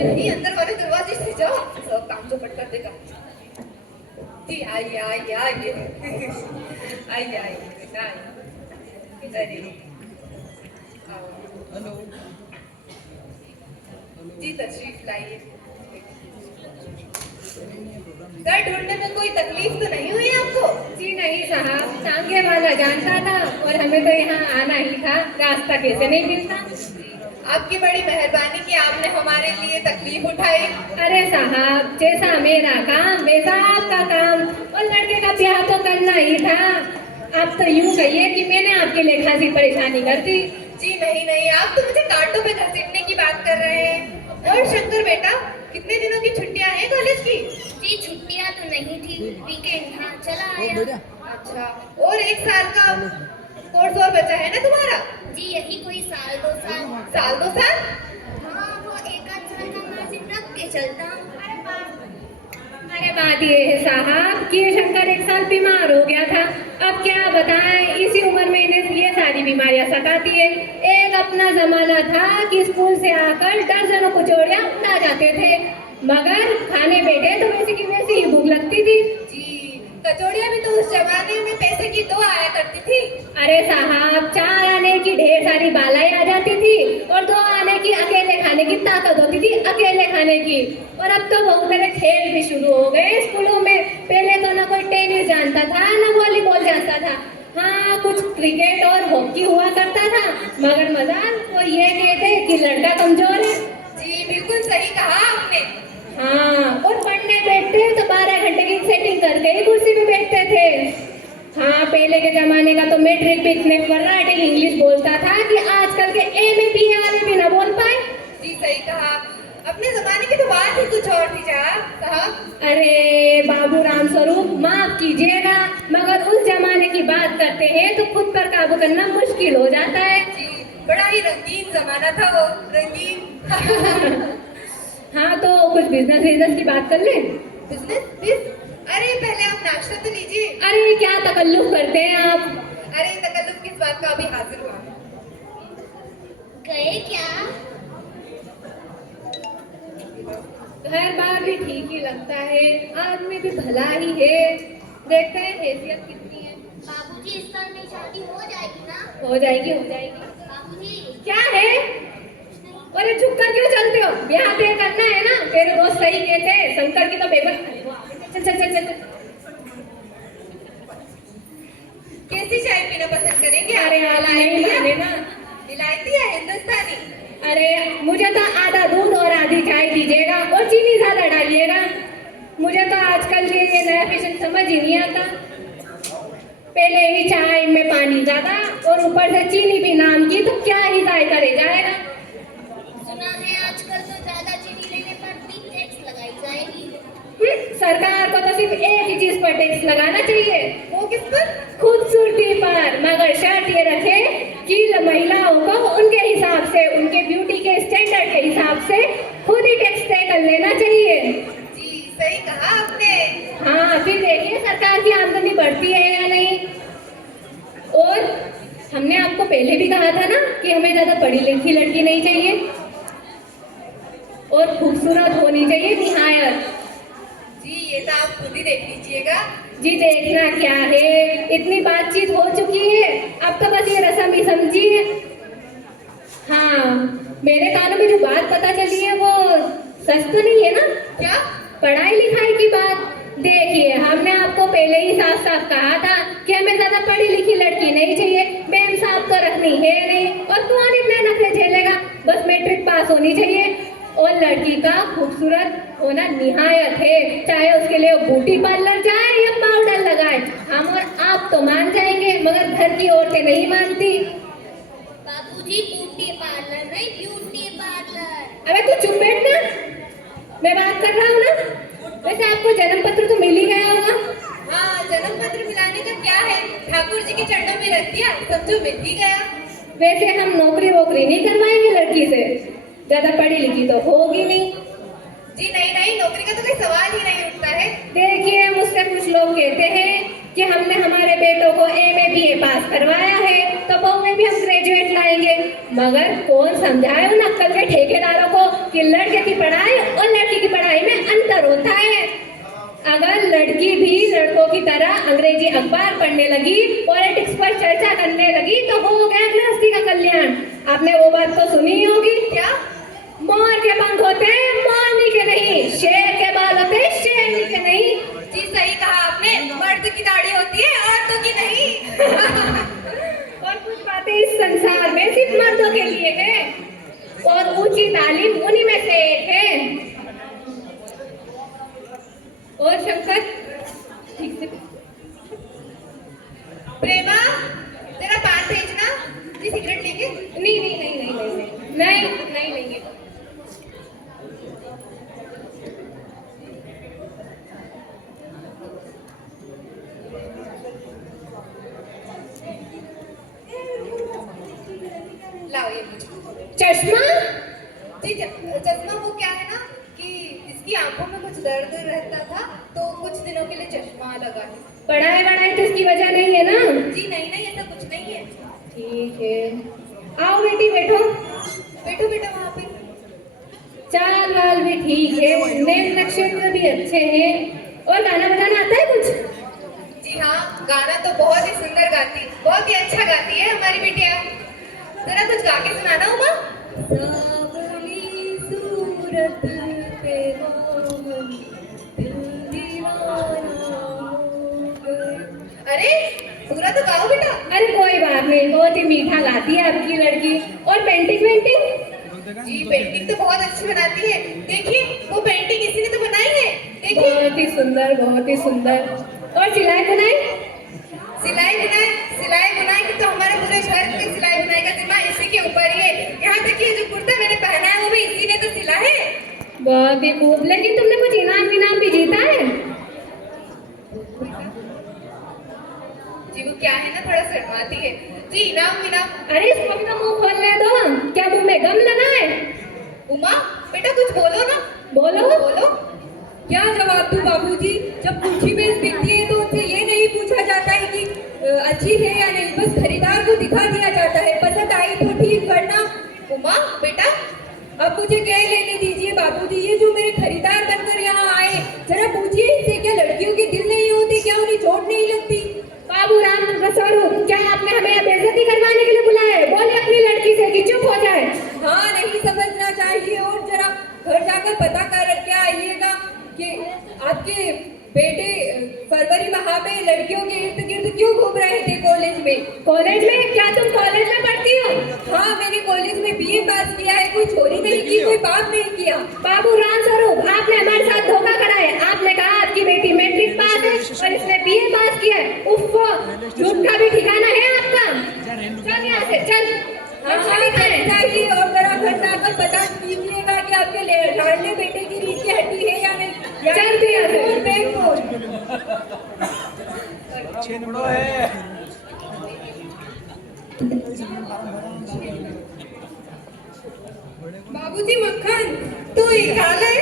अरे नहीं, अंदर वाले दरवाजे से जाओ, सब काम चौपट कर देगा। जी आइए आइए आइए आइए आइए बेटा आइए। अरे हेलो। जी तशरीफ लाइए। घर ढूंढने में कोई तकलीफ तो नहीं हुई आपको? जी नहीं साहब, टांगे वाला जानता था और हमें तो यहाँ आना ही था, रास्ता कैसे नहीं मिलता। आपकी बड़ी मेहरबानी कि आपने हमारे लिए तकलीफ उठाई। अरे साहब, जैसा मेरा काम वैसा आपका काम, और लड़के का ब्याह तो करना ही था। आप तो यूं कहिए कि मैंने आपके लिए खासी परेशानी कर दी। जी नहीं नहीं, आप तो मुझे कांटों पे घसीटने की बात कर रहे हैं। और शंकर बेटा, कितने दिनों की छुट्टियां हैं कॉलेज की? जी छुट्टियां तो नहीं थी, वीकेंड था, चला आया। अच्छा, और 1 साल का कोर्स और बचा है ना तुम्हारा? जी यही कोई साल 2 साल। साल 2 साल? हाँ, वो 1 आध साल का मार्जिन रख के चलता हूँ। अरे बात ये है साहब कि ये शंकर 1 साल बीमार हो गया था। अब क्या बताएं, इसी उम्र में इन्हें ये सारी बीमारियां सताती है। एक अपना जमाना था कि स्कूल से आकर दर्जनों कचौड़ियां उड़ा जाते थे, मगर खाने बैठे तो वैसे की वैसी ही भूख लगती थी। जी, कचौड़ियां भी तो उस जमाने में पैसे की 2 आया करती थी। अरे साहब, 4 आने की ढेर सारी बालाई आ जाती थी और 2 आने की अकेले खाने की ताकत होती थी, अकेले खाने की। और अब तो बहुत सारे खेल भी शुरू हो गए स्कूलों में। पहले तो ना कोई टेनिस जानता था, ना वॉलीबॉल जानता था। हाँ, कुछ क्रिकेट और हॉकी हुआ करता था, मगर मजाक वो ये कहते कि लड़का कमजोर है। जी बिल्कुल सही कहा आपने। हाँ, और पढ़ने बैठते तो 12 घंटे की सेटिंग करके ही कुर्सी पे बैठते थे। हाँ, पहले के जमाने का तो मैट्रिक भी इतने फर्राटे इंग्लिश बोलता था कि आजकल के एम ए बी वाले भी ना बोल पाए। जी सही कहा, अपने जमाने की तो बात ही कुछ और थी साहब। अरे बाबू राम स्वरूप, माफ कीजिएगा, मगर उस जमाने की बात करते हैं तो खुद पर काबू करना मुश्किल हो जाता है। जी, बड़ा ही रंगीन जमाना था वो, रंगीन। हाँ, तो कुछ बिजनेस की बात कर ले। बिजनेस? अरे पहले आप नाश्ता तो लीजिए। अरे क्या तकल्लुफ करते हैं आप। अरे तकल्लुफ किस बात का, अभी हाजिर हुआ। गए क्या? हर बार भी ठीक ही लगता है, आदमी भी भला ही है। देखते हैं हैसियत कितनी है। बाबूजी इस साल मेरी शादी हो जाएगी ना? हो जाएगी हो जाएगी। बाबूजी क्या है? अरे चुप कर क्यों चलते हो? ब्याह तय करना है ना। तेरे दोस्त सही कहते हैं, शंकर की तो बेबस। चल चल चल चल। कैसी चाय पीना पसंद करेंगे? अरे नहीं माने ना। इलायची या हिंदुस्तानी? अरे मुझे तो आधा दूध और आधी चाय दीजिएगा और चीनी ज्यादा डालिएगा। मुझे तो आजकल के ये नया फैशन समझ ही नहीं आता। पहले ही चाय में पानी ज्यादा और ऊपर से चीनी भी नाम की, तो क्या ही जायका रह जाएगा। सुना है आजकल तो ज्यादा चीनी लेने पर भी टैक्स लगाई जाएगी। सरकार को तो सिर्फ एक ही चीज पर टैक्स लगाना चाहिए। वो किस पर? खूबसूरती पर, मगर शर्त ये रखे कि महिलाओं को उनके हिसाब से, उनके ब्यूटी के स्टैंडर्ड के हिसाब से खुद ही टैक्स तय कर लेना चाहिए। जी सही कहा आपने। हाँ, फिर देखिए सरकार की आमदनी बढ़ती है या नहीं। और हमने आपको पहले भी कहा था ना कि हमें ज्यादा पढ़ी लिखी लड़की नहीं चाहिए और खूबसूरत होनी चाहिए निहायत। जी ये तो आप खुद ही देख लीजिएगा। जी देखना क्या है, इतनी बातचीत हो चुकी है, अब तो बस ये रस्म ही समझिए। हाँ, मेरे कानों में जो बात पता चली है वो सच तो नहीं है ना? क्या? पढ़ाई लिखाई की बात। देखिए, हमने आपको पहले ही साफ साफ कहा था कि हमें ज्यादा पढ़ी लिखी लड़की नहीं चाहिए, बेइंसाफ तो रखनी है नहीं, और कौन इतने नखरे झेलेगा, बस मैट्रिक पास होनी चाहिए। और लड़की का खूबसूरत होना निहायत है, चाहे उसके लिए ब्यूटी पार्लर जाए या पाउडर लगाए। हम और आप तो मान जाएंगे, मगर घर की औरतें नहीं मानती। बाबूजी ब्यूटी पार्लर नहीं, ब्यूटी पार्लर। अरे तू चुप बैठ ना, मैं बात कर रहा हूँ ना। वैसे आपको जन्म पत्र तो मिल ही गया होगा। हाँ, जन्म पत्र मिलाने का क्या है, ठाकुर जी के चरणों में रख दिया, समझो मिल ही गया। वैसे हम नौकरी वोकरी नहीं करवाएंगे लड़की से, ज्यादा पढ़ी लिखी तो होगी नहीं। जी नहीं नहीं, नौकरी का तो कोई सवाल ही नहीं उठता है। देखिए, मुझसे कुछ लोग कहते हैं कि हमने हमारे बेटों को MA BA पास करवाया है तो बहू में भी हम ग्रेजुएट लाएंगे। मगर कौन समझाए उन अक्कल के ठेकेदारों को कि लड़के की पढ़ाई और लड़की की पढ़ाई में अंतर होता है। अगर लड़की भी लड़कों की तरह अंग्रेजी अखबार पढ़ने लगी, पॉलिटिक्स पर चर्चा करने लगी तो हो गया गृहस्थी का कल्याण। आपने वो बात तो सुनी ही होगी। क्या? मोर के पंख होते हैं मोरनी के नहीं, शेर के बाल होते हैं शेरनी के नहीं। जी सही कहा आपने, मर्द की दाढ़ी होती है औरतों की नहीं। और कुछ बातें इस संसार में सिर्फ मर्दों के लिए है और ऊंची तालीम उन्हीं में से एक है। और शंकर ठीक से प्रेमा तेरा पान भेजना, जी सिगरेट लेंगे? नहीं नहीं नहीं नहीं नहीं नहीं नहीं लेंगे। लाओ ये मुझे चश्मा? जी। चश्मा वो क्या है ना कि इसकी आंखों में कुछ दर्द रहता था तो कुछ दिनों के लिए चश्मा लगा है। पढ़ाई वढ़ाई तो इसकी वजह नहीं है ना? जी नहीं नहीं, ऐसा कुछ नहीं है। ठीक है, आओ बेटी बैठो। बैठो बेटा वहाँ पे। चाल वाल भी ठीक है, नैन नक्षत्र भी अच्छे हैं। और गाना बजाना आता है कुछ? जी हाँ, गाना तो बहुत ही सुंदर गाती, बहुत ही अच्छा गाती है हमारी बिटिया। जरा कुछ गा के सुनाना उमा। सावली सूरत पे मोहन दिल दीवाना हो गए। अरे पूरा तो गाओ बेटा। अरे कोई बात नहीं, बहुत ही मीठा गाती है आपकी लड़की। और पेंटिंग वेंटिंग? जी पेंटिंग तो बहुत अच्छी बनाती है। देखिए वो पेंटिंग इसी ने तो बनाई है, देखिए। बहुत ही सुंदर, बहुत ही सुंदर। और सिलाई बुनाई? सिलाई बुनाई की तो हमारे पूरे घर के सिलाई बुनाई का जिम्मा इसी के ऊपर ही है। यहाँ तक कि जो कुर्ता मैंने पहना है वो भी इसी ने तो सिला है। बहुत ही खूब। लेकिन तुमने कुछ इनाम विनाम भी जीता है? जी वो क्या है ना, थोड़ा शर्माती है। जी इनाम विनाम। अरे इसको अपना मुंह खोलने दो, क्या मुंह में गम लगा है? उमा बेटा कुछ बोलो ना। बोलो। बोलो। क्या जवाब दूं बाबूजी? जब कुर्सी में बिकती है तो उनसे ये नहीं पूछा जाता है कि अच्छी है या नहीं, बस खरीदार को दिखा दिया जाता है, पसंद आई तो ठीक, वरना। उमा बेटा अब मुझे क्या लेने दीजिए बाबूजी, ये जो मेरे खरीदार बनकर यहाँ आए, जरा पूछिए इनसे क्या लड़कियों के दिल नहीं होते, क्या उन्हें चोट नहीं लगती? बाबू राम रसोरू, क्या आपने हमें यहाँ बेइज्जती करवाने के लिए बुलाया है? बोले अपनी लड़की से कि चुप हो जाए। हाँ नहीं समझना चाहिए। और जरा घर जाकर पता कर के आइएगा कि आपके बेटे फरवरी माह में लड़कियों के इर्द गिर्द क्यों घूम रहे थे कॉलेज में। कॉलेज में? क्या तुम कॉलेज में पढ़ती हो? हाँ मैंने कॉलेज में BA पास किया है, कोई चोरी नहीं की, कोई पाप नहीं किया। बाबू राम स्वरूप, आपने हमारे साथ धोखा करा है। आपने कहा आपकी बेटी मैट्रिक पास है और इसने BA पास किया है। उफ, झूठ का भी ठिकाना है आपका। चल यहाँ से चल। हाँ चाहिए। और जरा घर जाकर पता कीजिएगा कि आपके लाडले बेटे की रीढ़ की हड्डी है या नहीं। चल भी यहाँ से। छेनड़ो है। बाबूजी मक्खन तू ही खा ले।